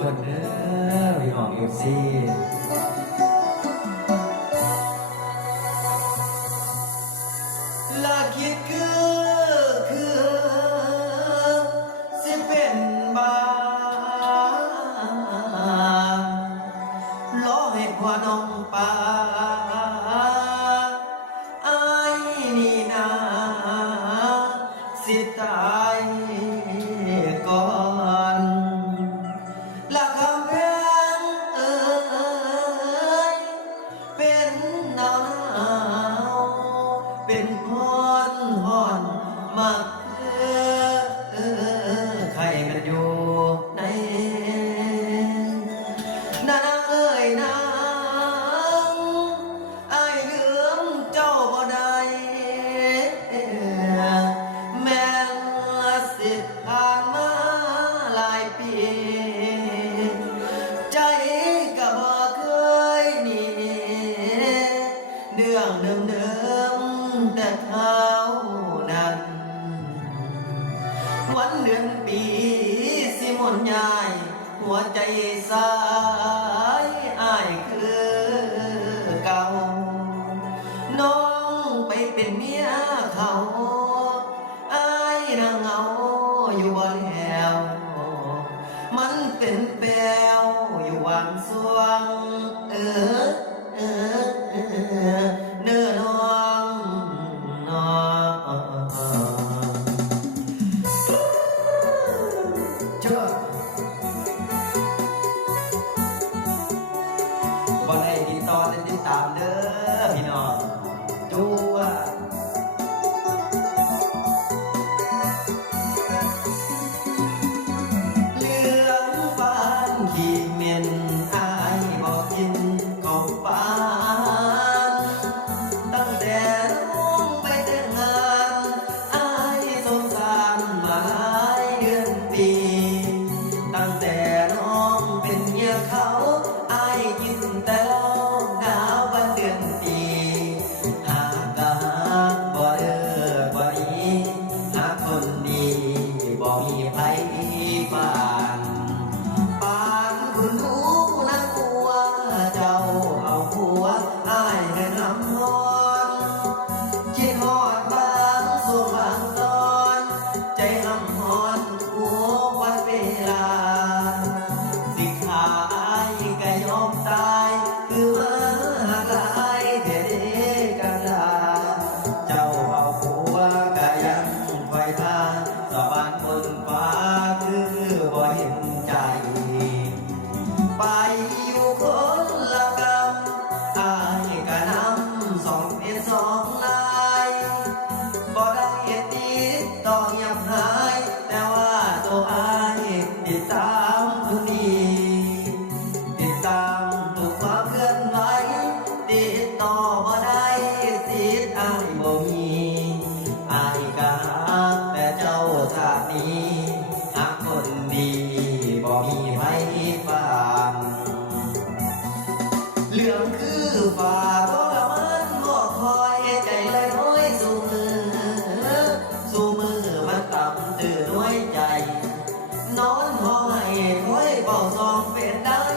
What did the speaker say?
คนเด้อพี่น้องเอฟซีู่ในนางเอ้ยนางอายเลือมเจ้าบ่ได้แม่สิผ่านมาหลายปี ใจก็บ่เคยหนีเรื่องเดิมๆแต่เท้านั้นวันเดือนปี มนยาย หัวใจสายอายคือเก่า น้องไปเป็นเมียเขาอายนังเอาอยู่บ่แล้ว มันเป็นแปลวอยู่วางสวงเออ Amen. ตินี้นักคนดีบ่มีไว้ฟังเรื่องคือฝ่าก็ละเมินก็คอยใจเลยน้อยสู่มือ สู่มือมันต่ำตื่นด้วยใจ นอนห้อยห้อยเบาซองเป็นได้